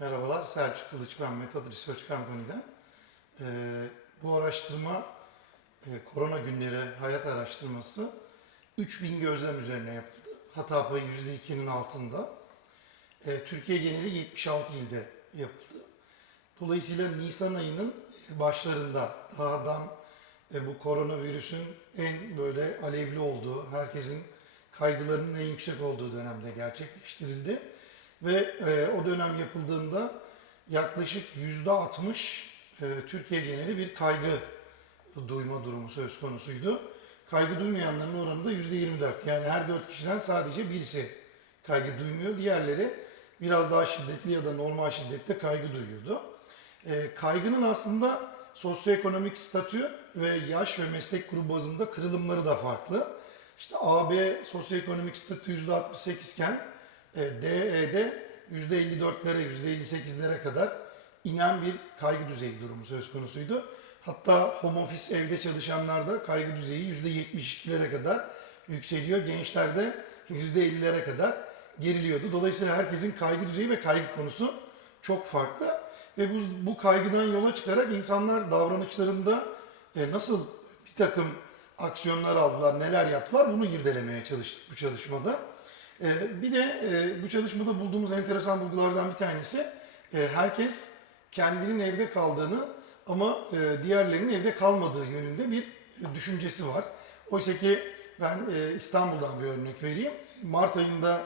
Merhabalar, Selçuk Kılıç ben Method Research Company'den. Ee, bu araştırma e, korona günleri hayat araştırması 3000 gözlem üzerine yapıldı. Hata payı %2'nin altında. Ee, Türkiye geneli 76 ilde yapıldı. Dolayısıyla Nisan ayının başlarında daha e, bu koronavirüsün en böyle alevli olduğu, herkesin kaygılarının en yüksek olduğu dönemde gerçekleştirildi. Ve e, o dönem yapıldığında yaklaşık yüzde 60 e, Türkiye geneli bir kaygı duyma durumu söz konusuydu. Kaygı duymayanların oranı da yüzde 24. Yani her 4 kişiden sadece birisi kaygı duymuyor. Diğerleri biraz daha şiddetli ya da normal şiddette kaygı duyuyordu. E, kaygının aslında sosyoekonomik statü ve yaş ve meslek grubu bazında kırılımları da farklı. İşte AB sosyoekonomik statü %68 iken DE'de %54'lere, %58'lere kadar inen bir kaygı düzeyi durumu söz konusuydu. Hatta home office evde çalışanlarda kaygı düzeyi %72'lere kadar yükseliyor. Gençlerde %50'lere kadar geriliyordu. Dolayısıyla herkesin kaygı düzeyi ve kaygı konusu çok farklı. Ve bu, bu kaygıdan yola çıkarak insanlar davranışlarında e, nasıl bir takım aksiyonlar aldılar, neler yaptılar bunu irdelemeye çalıştık bu çalışmada. E, bir de e, bu çalışmada bulduğumuz enteresan bulgulardan bir tanesi e, herkes kendinin evde kaldığını ama e, diğerlerinin evde kalmadığı yönünde bir düşüncesi var. Oysa ki ben İstanbul'dan bir örnek vereyim. Mart ayında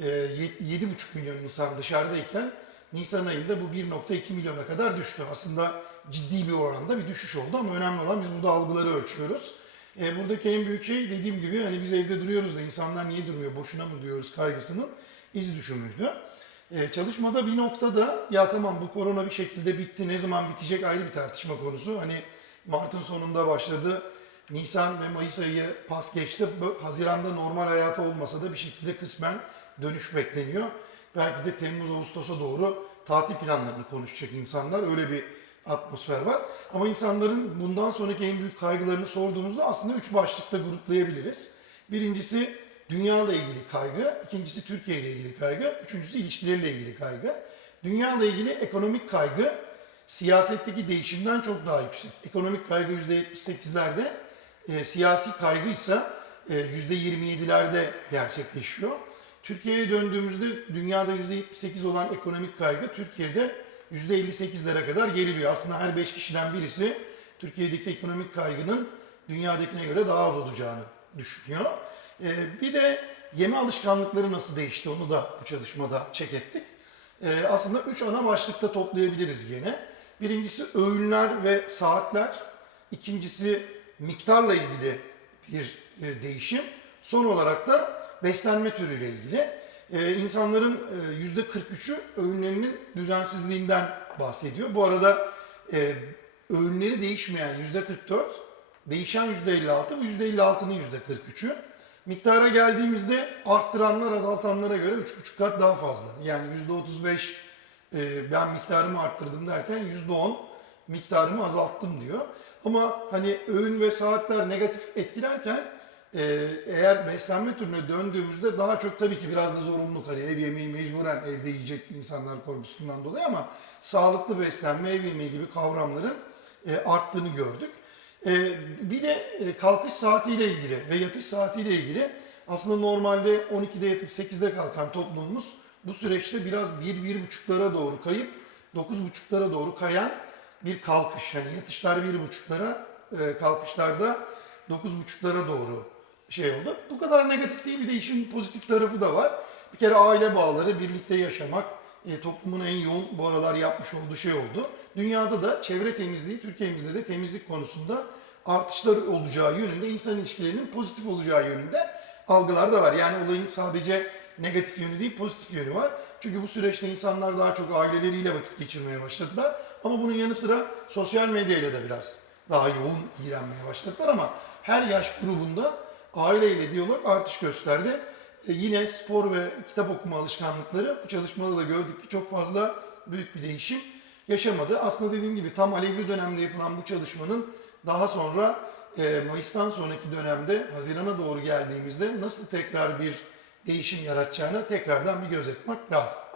e, 7,5 milyon insan dışarıdayken Nisan ayında bu 1.2 milyona kadar düştü. Aslında ciddi bir oranda bir düşüş oldu ama önemli olan biz burada algıları ölçüyoruz. E, buradaki en büyük şey dediğim gibi hani biz evde duruyoruz da insanlar niye durmuyor, boşuna mı diyoruz kaygısının iz düşümüydü. E, çalışmada bir noktada ya tamam bu korona bir şekilde bitti, ne zaman bitecek ayrı bir tartışma konusu. Hani Mart'ın sonunda başladı, Nisan ve Mayıs ayı pas geçti. Haziran'da normal hayatı olmasa da bir şekilde kısmen dönüş bekleniyor. Belki de Temmuz, Ağustos'a doğru tatil planlarını konuşacak insanlar. Öyle bir atmosfer var. Ama insanların bundan sonraki en büyük kaygılarını sorduğumuzda aslında üç başlıkta gruplayabiliriz. Birincisi dünyayla ilgili kaygı, ikincisi Türkiye ile ilgili kaygı, üçüncüsü ilişkilerle ilgili kaygı. Dünyayla ilgili ekonomik kaygı siyasetteki değişimden çok daha yüksek. Ekonomik kaygı %78'lerde, e, siyasi kaygı ise e, %27'lerde gerçekleşiyor. Türkiye'ye döndüğümüzde dünyada %78 olan ekonomik kaygı Türkiye'de %58'lere kadar geriliyor. Aslında her 5 kişiden birisi Türkiye'deki ekonomik kaygının dünyadakine göre daha az olacağını düşünüyor. Ee, bir de yeme alışkanlıkları nasıl değişti onu da bu çalışmada çek ettik. Ee, aslında 3 ana başlıkta toplayabiliriz gene. Birincisi öğünler ve saatler. İkincisi miktarla ilgili bir e, değişim. Son olarak da beslenme türüyle ilgili. Ee, insanların e, yüzde 43'ü öğünlerinin düzensizliğinden bahsediyor. Bu arada e, öğünleri değişmeyen yüzde 44, değişen yüzde 56, bu yüzde 56'nın yüzde 43'ü. Miktara geldiğimizde arttıranlar azaltanlara göre 3,5 kat daha fazla. Yani yüzde 35 e, ben miktarımı arttırdım derken yüzde 10 miktarımı azalttım diyor. Ama hani öğün ve saatler negatif etkilerken ee, eğer beslenme türüne döndüğümüzde daha çok tabii ki biraz da zorunluluk hani ev yemeği mecburen evde yiyecek insanlar korkusundan dolayı ama sağlıklı beslenme, ev yemeği gibi kavramların e, arttığını gördük. E, bir de e, kalkış saatiyle ilgili ve yatış saatiyle ilgili aslında normalde 12'de yatıp 8'de kalkan toplumumuz bu süreçte biraz 1-1.5'lara doğru kayıp 9.5'lara doğru kayan bir kalkış. Yani yatışlar 1.5'lara, e, kalkışlarda 9.5'lara doğru şey oldu. Bu kadar negatif değil bir de işin pozitif tarafı da var. Bir kere aile bağları, birlikte yaşamak e, toplumun en yoğun bu aralar yapmış olduğu şey oldu. Dünyada da çevre temizliği, Türkiye'mizde de temizlik konusunda artışlar olacağı yönünde, insan ilişkilerinin pozitif olacağı yönünde algılar da var. Yani olayın sadece negatif yönü değil, pozitif yönü var. Çünkü bu süreçte insanlar daha çok aileleriyle vakit geçirmeye başladılar. Ama bunun yanı sıra sosyal medyayla da biraz daha yoğun ilgilenmeye başladılar ama her yaş grubunda aileyle diyalog artış gösterdi. E, yine spor ve kitap okuma alışkanlıkları bu çalışmada da gördük ki çok fazla büyük bir değişim yaşamadı. Aslında dediğim gibi tam alevli dönemde yapılan bu çalışmanın daha sonra e, Mayıs'tan sonraki dönemde Haziran'a doğru geldiğimizde nasıl tekrar bir değişim yaratacağını tekrardan bir göz etmek lazım.